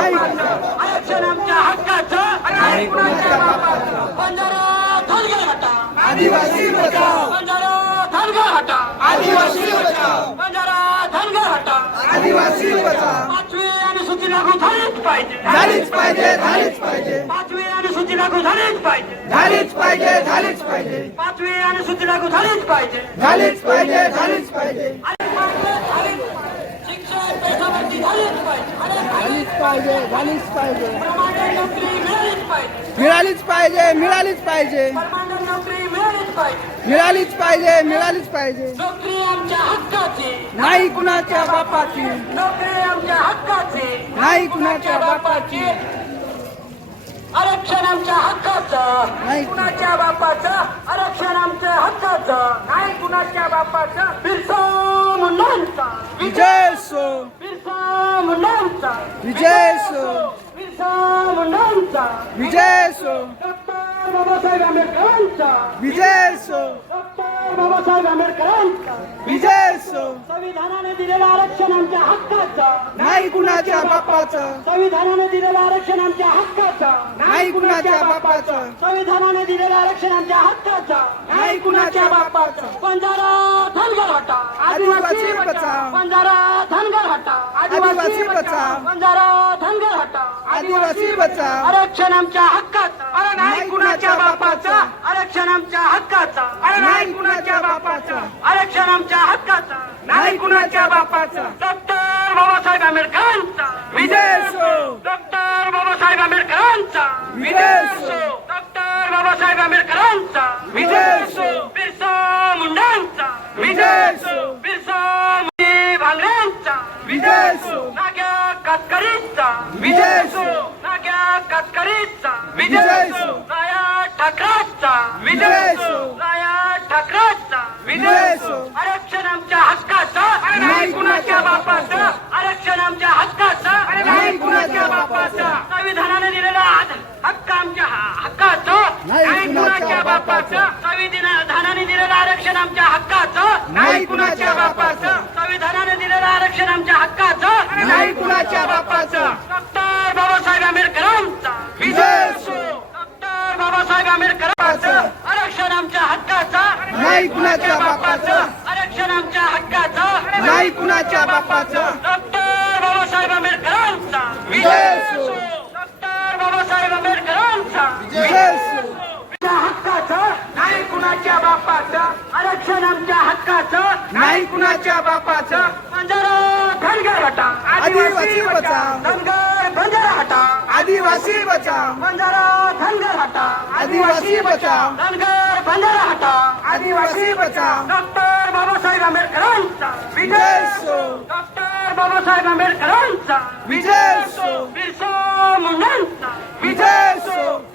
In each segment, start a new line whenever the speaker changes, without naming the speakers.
आरक्षण आमच्या हक्काचं बंजारा धनगर हटा.
आदिवासी बचाव.
बंजारा धनगर हटा.
आदिवासी बचाव.
बंजारा धनगर हटा.
आदिवासी बचाव.
पाचवी अनुसूची लागू झालीच पाहिजे.
झालीच पाहिजे झालीच पाहिजे.
पाचवी अनुसूची लागू झालीच पाहिजे.
झालीच पाहिजे झालीच पाहिजे.
पाचवी अनुसूची लागू झालीच पाहिजे.
झालीच पाहिजे झालीच पाहिजे
शिक्षण पेशावरती झालीच पाहिजे
झालीच पाहिजे झालीच पाहिजे.
मिळालीच पाहिजे.
मिळालीच पाहिजे मिळालीच पाहिजे.
मिळालीच पाहिजे.
मिळालीच पाहिजे मिळालीच पाहिजे.
नोकरी आमच्या हक्काची.
नाही कुणाच्या बापाची.
नोकरी आमच्या हक्काची.
नाही कुणाच्या बापाची.
आरक्षण आमच्या हक्काचं.
नाही.
कुणाच्या बापाचं? आरक्षण आमच्या हक्काचं. नाही कुणाच्या बापाचं? बिरसा
विजय सो
मुंडांचा
विजय सो
बिरसा मुंडांचा
विजय सो
डॉक्टर बाबासाहेब आंबेडकरांचा.
विजय सो
डॉक्टर बाबासाहेब आंबेडकरांचा.
विजय सो
संविधानाने दिलेलं आरक्षण आमच्या हक्काचं.
नाही कुणाच्या बापाचं.
संविधानाने दिलेलं आरक्षण आमच्या हक्काचं.
नाही कुणाच्या बापाचं.
संविधानाने दिलेलं आरक्षण आमच्या हक्काचं.
नाही कुणाच्या बापाचं.
बंजारा
आदिवासी बचाव.
बंजारा धनगर हटा.
आदिवासी बचाव.
बंजारा धनगर हटा.
आदिवासी बचाव.
आरक्षण आमच्या हक्काचं. अरे नाही कुणाच्या बापाचं. आरक्षण आमच्या हक्काचं. अरे नाही कुणाच्या बापाचं. आरक्षण आमच्या हक्काचं.
नाही कुणाच्या बापाचं.
डॉक्टर बाबासाहेब आंबेडकरांचा.
विजय.
डॉक्टर बाबासाहेब आंबेडकरांचा.
विजय.
डॉक्टर बाबासाहेब आंबेडकरांचा.
विजय.
बिरसा मुंडांचा.
विजय
कातकरीचा.
विजय असो.
नाग्या कातकरीचा.
विजय असो.
राया ठाकराचा.
विजय असो.
राया ठाकराचा.
विजय असो.
आरक्षण आमच्या हक्काचं. नाही कुणाच्या बापाचं. आरक्षण आमच्या हक्काचं. नाही कुणाच्या बापाचं संविधानाने दिलेला आज हक्क आमच्या ह- हक्काचं
नाही
नाही कुणाच्या बापाचं संविधानाने दिलेलं आरक्षण आमच्या हक्काचं
नाही कुणाच्या बापाचं.
संविधानाने दिलेलं आरक्षण आमच्या हक्काचं अरे
नाही कुणाच्या बापाचं.
डॉक्टर बाबासाहेब आंबेडकरांचा
विजय असो.
डॉक्टर बाबासाहेब आंबेडकरांचं आरक्षण आमच्या हक्काचं
नाही कुणाच्या बापाचं.
आरक्षण आमच्या हक्काचं.
नाही कुणाच्या बापाचं.
डॉक्टर बाबासाहेब आंबेडकरांचा. डॉक्टर बाबासाहेब आंबेडकरांचा. हक्काचं नाही कुणाच्या बापाचं. आरक्षण आमच्या हक्काचं.
नाही कुणाच्या बापाचं.
धनगर
आदिवासी बचाव.
धनगर
आदिवासी बचाव
बंजारा धनगर हटा
आदिवासी बचाव
धनगर बंजारा हटा
आदिवासी बचाव
डॉक्टर बाबासाहेब आंबेडकरांचा.
विजय.
डॉक्टर बाबासाहेब आंबेडकरांचा.
विजय.
बिरसा मुंडांचा.
विजय.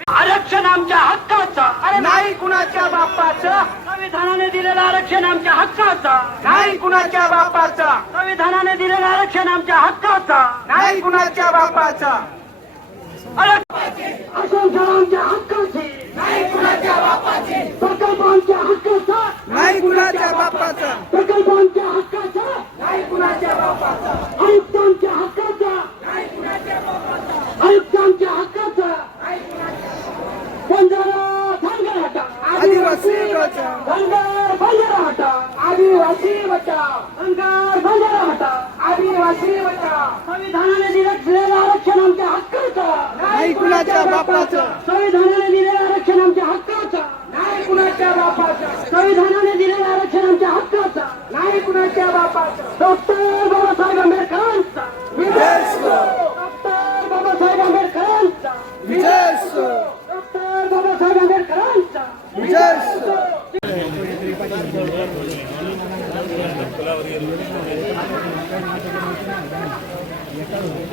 आरक्षण आमच्या हक्काचा. अरे
नाही कुणाच्या बापाचं.
संविधानाने दिलेलं आरक्षण आमच्या हक्काचा.
नाही कुणाच्या बापाचं.
संविधानाने दिलेलं आरक्षण आमच्या हक्काचा.
नाही कुणाच्या बापाचं.
आमच्या हक्काची नाही कुणाच्या बापाची प्रकल्पांच्या हक्काचा
नाही कुणाच्या बापाचं
प्रकल्पांच्या हक्काचा
नाही कुणाच्या बापाचं
आयुक्तांच्या हक्काचा आयुक्तांच्या हक्काचा बंजारा धनगर हटा
आदिवासी बचाव.
धनगर बंजारा हटा आदिवासी बचाव धनगर बंजारा हटा आदिवासी बचाव संविधानाने दिलेलं आरक्षण आमच्या हक्काचं
नाही कुणाच्या बापाचं
संविधानाने दिलेलं आरक्षण आमच्या हक्काचं
नाही कुणाच्या बापाचं
संविधानाने दिलेलं आरक्षण आमच्या हक्काचं
नाही कुणाच्या बापाचं
डॉक्टर बाबासाहेब आंबेडकरांचा
विजय असो.
डॉक्टर बाबासाहेब आंबेडकरांचा
विजय असो.
डॉक्टर बाबासाहेब आंबेडकरांचा
विजय असो.